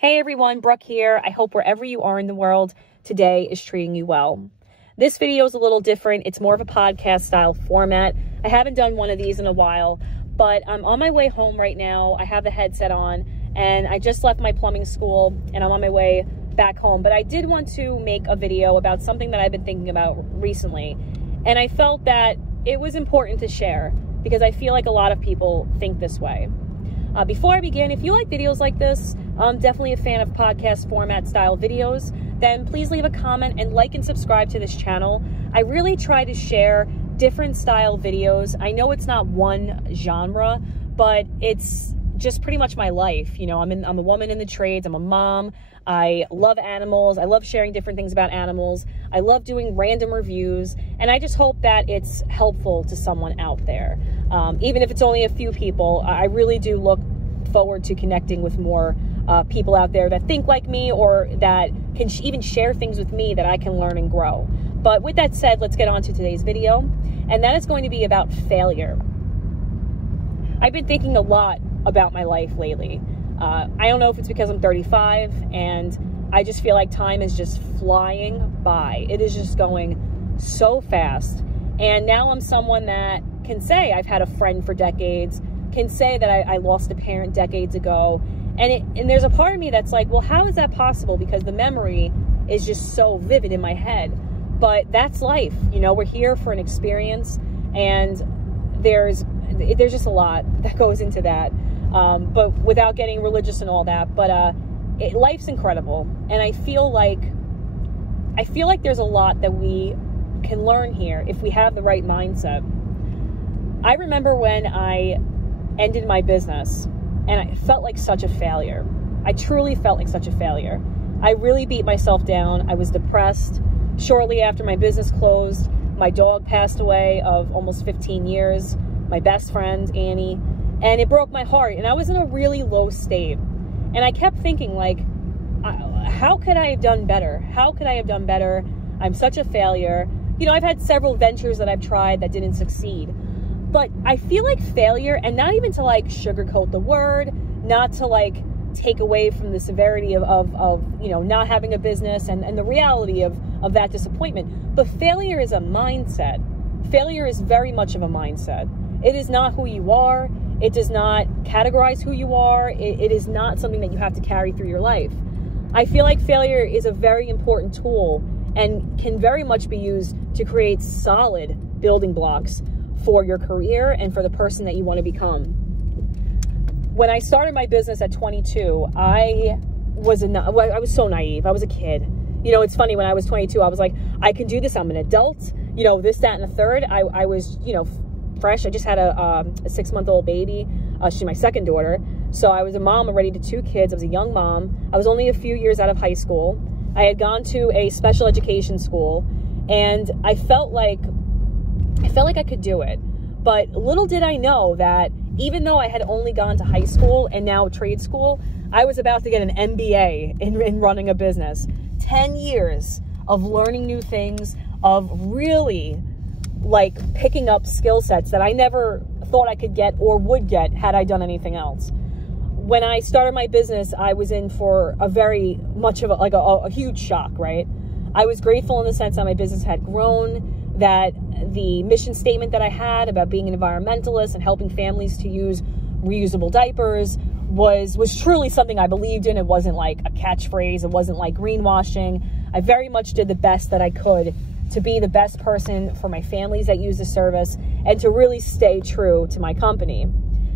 Hey everyone, Brooke here. I hope wherever you are in the world today is treating you well. This video is a little different. It's more of a podcast style format. I haven't done one of these in a while, but I'm on my way home right now. I have the headset on and I just left my plumbing school and I'm on my way back home. But I did want to make a video about something that I've been thinking about recently. And I felt that it was important to share because I feel like a lot of people think this way. Before I begin, if you like videos like this, I'm definitely a fan of podcast format style videos, then please leave a comment and like and subscribe to this channel. I really try to share different style videos. I know it's not one genre, but it's just pretty much my life. You know, I'm a woman in the trades. I'm a mom. I love animals. I love sharing different things about animals. I love doing random reviews, and I just hope that it's helpful to someone out there. Even if it's only a few people, I really do look forward to connecting with more people out there that think like me or that can even share things with me that I can learn and grow. But with that said, let's get on to today's video, and that is going to be about failure. I've been thinking a lot about my life lately. I don't know if it's because I'm 35 and I just feel like time is just flying by. It is just going so fast. And now I'm someone that can say I've had a friend for decades, can say that I lost a parent decades ago. And there's a part of me that's like, well, how is that possible? Because the memory is just so vivid in my head. But that's life. You know, we're here for an experience, and there's just a lot that goes into that. But without getting religious and all that, but life's incredible, and I feel like there's a lot that we can learn here if we have the right mindset. I remember when I ended my business, and I felt like such a failure. I truly felt like such a failure. I really beat myself down. I was depressed. Shortly after my business closed, my dog passed away of almost 15 years. My best friend, Annie. And it broke my heart, and I was in a really low state. And I kept thinking, like, how could I have done better? How could I have done better? I'm such a failure. You know, I've had several ventures that I've tried that didn't succeed. But I feel like failure, and not even to, like, sugarcoat the word, not to, like, take away from the severity of you know, not having a business and the reality of that disappointment. But failure is a mindset. Failure is very much of a mindset. It is not who you are. It does not categorize who you are. It is not something that you have to carry through your life. I feel like failure is a very important tool and can very much be used to create solid building blocks for your career and for the person that you want to become. When I started my business at 22, I was so naive. I was a kid. You know, it's funny, when I was 22, I was like, I can do this. I'm an adult. You know, this, that, and the third. I was, you know, fresh. I just had a 6-month-old baby. She's my second daughter. So I was a mom already to 2 kids. I was a young mom. I was only a few years out of high school. I had gone to a special education school, and I felt like I could do it. But little did I know that even though I had only gone to high school and now trade school, I was about to get an MBA in running a business. 10 years of learning new things, of really like picking up skill sets that I never thought I could get or would get had I done anything else. When I started my business, I was in for a very much of a huge shock, right? I was grateful in the sense that my business had grown, that the mission statement that I had about being an environmentalist and helping families to use reusable diapers was truly something I believed in. It wasn't like a catchphrase. It wasn't like greenwashing. I very much did the best that I could to be the best person for my families that use the service and to really stay true to my company.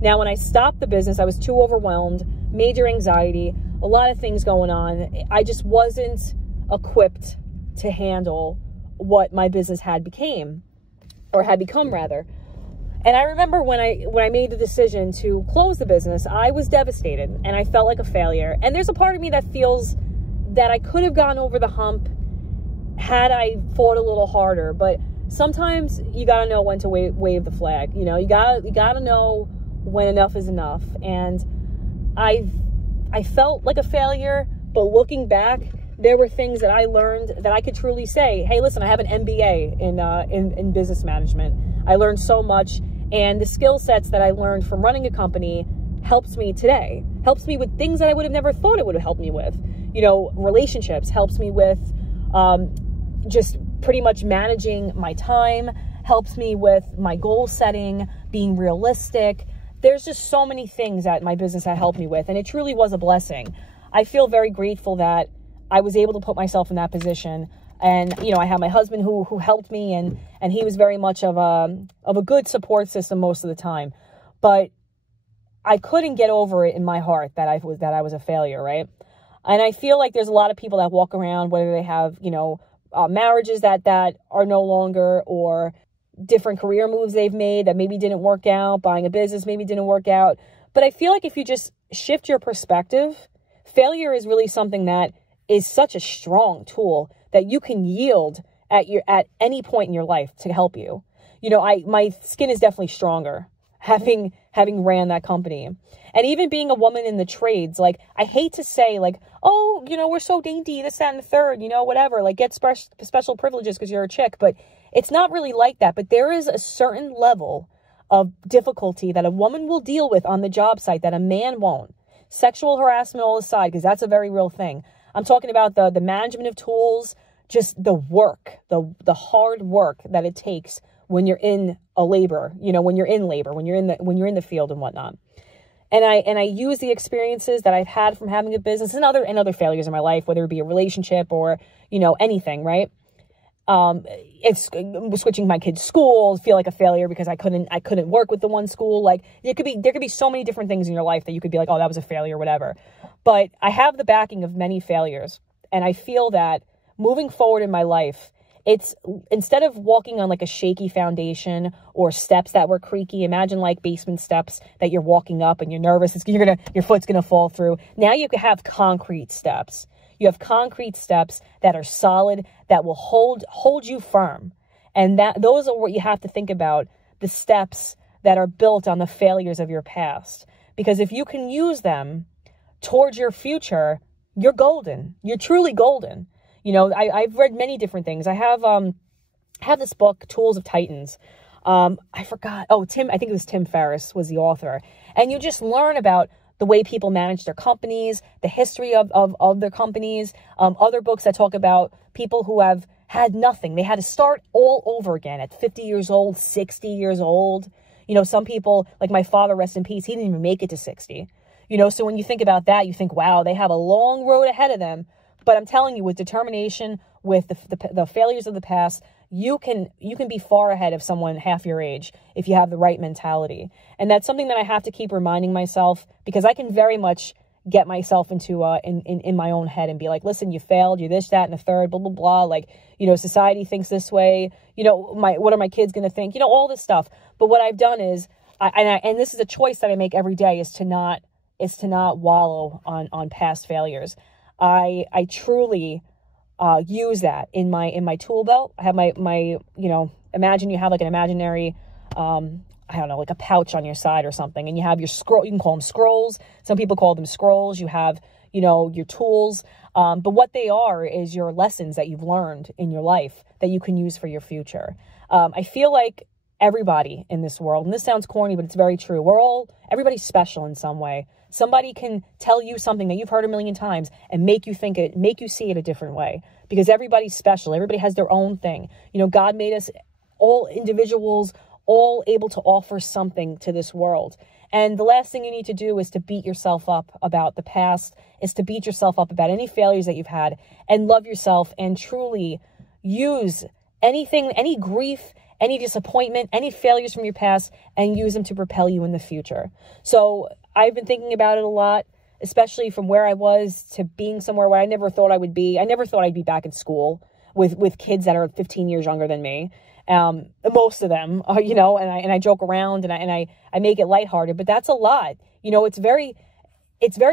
Now, when I stopped the business, I was too overwhelmed, major anxiety, a lot of things going on. I just wasn't equipped to handle what my business had become rather. And I remember when I made the decision to close the business, I was devastated and I felt like a failure. And there's a part of me that feels that I could have gone over the hump had I fought a little harder. But sometimes you got to know when to wave the flag. You know, you got to know when enough is enough. And I felt like a failure, but looking back, there were things that I learned that I could truly say, hey, listen, I have an MBA in business management. I learned so much, and the skill sets that I learned from running a company helps me today, helps me with things that I would have never thought it would have helped me with. You know, relationships, helps me with just pretty much managing my time, helps me with my goal setting, being realistic. There's just so many things that my business had helped me with, and it truly was a blessing. I feel very grateful that I was able to put myself in that position. And, you know, I have my husband who helped me, and he was very much of a good support system most of the time. But I couldn't get over it in my heart that I was a failure, right? And I feel like there's a lot of people that walk around, whether they have, you know, marriages that are no longer, or different career moves they've made that maybe didn't work out, buying a business maybe didn't work out. But I feel like if you just shift your perspective, failure is really something that is such a strong tool that you can yield at any point in your life to help you. You know, my skin is definitely stronger having ran that company. And even being a woman in the trades, like, I hate to say, like, oh, you know, we're so dainty, this, that, and the third, you know, whatever, like, get special privileges because you're a chick. But it's not really like that. But there is a certain level of difficulty that a woman will deal with on the job site that a man won't. Sexual harassment all aside, because that's a very real thing. I'm talking about the management of tools, just the work, the hard work that it takes when you're in a labor, you know, when you're in labor, when you're in the field and whatnot. And I use the experiences that I've had from having a business and other failures in my life, whether it be a relationship or, you know, anything, right? It's switching my kids' schools, feel like a failure because I couldn't work with the one school. Like, there could be so many different things in your life that you could be like, oh, that was a failure, whatever. But I have the backing of many failures. And I feel that moving forward in my life, it's, instead of walking on like a shaky foundation or steps that were creaky, imagine like basement steps that you're walking up and you're nervous, your foot's going to fall through. Now you can have concrete steps. You have concrete steps that are solid, that will hold you firm. And those are what you have to think about, the steps that are built on the failures of your past. Because if you can use them towards your future, you're golden. You're truly golden. You know, I've read many different things. I have this book, Tools of Titans. I forgot. Oh, I think it was Tim Ferriss was the author. And you just learn about the way people manage their companies, the history of their companies, other books that talk about people who have had nothing. They had to start all over again at 50 years old, 60 years old. You know, some people, like my father, rest in peace, he didn't even make it to 60. You know, so when you think about that, you think, wow, they have a long road ahead of them. But I'm telling you, with determination, with the failures of the past, you can be far ahead of someone half your age if you have the right mentality. And that's something that I have to keep reminding myself, because I can very much get myself into in my own head and be like, listen, you failed, you're this, that, and the third, blah, blah, blah. Like, you know, society thinks this way. You know, what are my kids going to think? You know, all this stuff. But what I've done is, and this is a choice that I make every day, is to not wallow on past failures. I truly use that in my tool belt. I have my you know, imagine you have like an imaginary, I don't know, like a pouch on your side or something, and you have your scroll. You can call them scrolls. Some people call them scrolls. You have, you know, your tools. But what they are is your lessons that you've learned in your life that you can use for your future. I feel like everybody in this world, and this sounds corny, but it's very true. Everybody's special in some way. Somebody can tell you something that you've heard a million times and make you see it a different way, because everybody's special. Everybody has their own thing. You know, God made us all individuals, all able to offer something to this world. And the last thing you need to do is to beat yourself up about the past, is to beat yourself up about any failures that you've had, and love yourself and truly use anything, any grief, any disappointment, any failures from your past, and use them to propel you in the future. So I've been thinking about it a lot, especially from where I was to being somewhere where I never thought I would be. I never thought I'd be back in school with kids that are 15 years younger than me. Most of them, you know, and I joke around and I make it lighthearted, but that's a lot. You know, it's very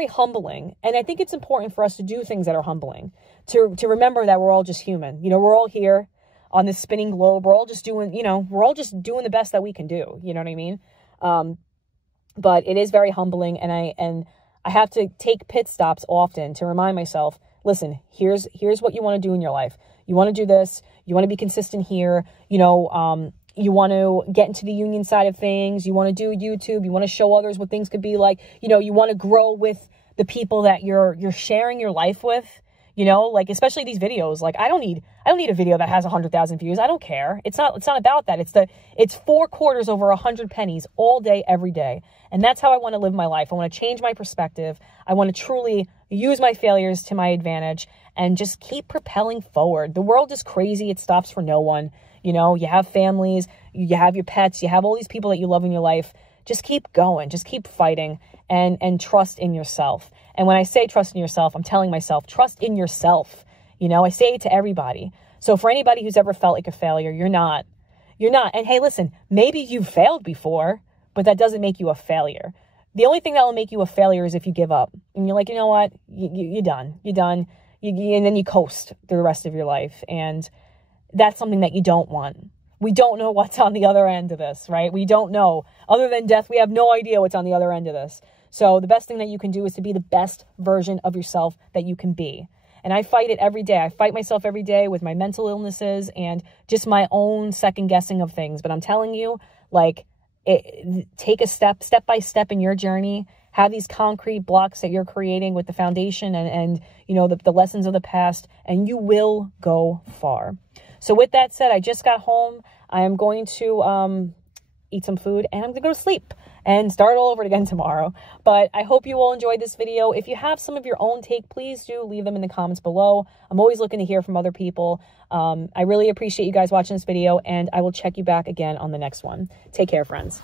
humbling. And I think it's important for us to do things that are humbling, to remember that we're all just human. You know, we're all here on this spinning globe. We're all just doing the best that we can do. You know what I mean? But it is very humbling, and I have to take pit stops often to remind myself, listen, here's what you want to do in your life. You want to do this. You want to be consistent here. You know, you want to get into the union side of things, you want to do YouTube, you want to show others what things could be like, you know, you want to grow with the people that you're sharing your life with, you know, like, especially these videos. Like, I don't need a video that has 100,000 views. I don't care. It's not about that. It's 4 quarters over 100 pennies all day, every day. And that's how I want to live my life. I want to change my perspective. I want to truly use my failures to my advantage and just keep propelling forward. The world is crazy. It stops for no one. You know, you have families, you have your pets, you have all these people that you love in your life. Just keep going, just keep fighting, and trust in yourself. And when I say trust in yourself, I'm telling myself, trust in yourself. You know, I say it to everybody. So for anybody who's ever felt like a failure, you're not. And hey, listen, maybe you've failed before, but that doesn't make you a failure. The only thing that will make you a failure is if you give up and you're like, you know what, you're done. And then you coast through the rest of your life. And that's something that you don't want. We don't know what's on the other end of this, right? We don't know. Other than death, we have no idea what's on the other end of this. So the best thing that you can do is to be the best version of yourself that you can be. And I fight it every day. I fight myself every day with my mental illnesses and just my own second guessing of things. But I'm telling you, like, take a step by step in your journey. Have these concrete blocks that you're creating with the foundation and you know, the lessons of the past, and you will go far. So with that said, I just got home. I am going to eat some food, and I'm going to go to sleep and start all over again tomorrow. But I hope you all enjoyed this video. If you have some of your own take, please do leave them in the comments below. I'm always looking to hear from other people. I really appreciate you guys watching this video, and I will check you back again on the next one. Take care, friends.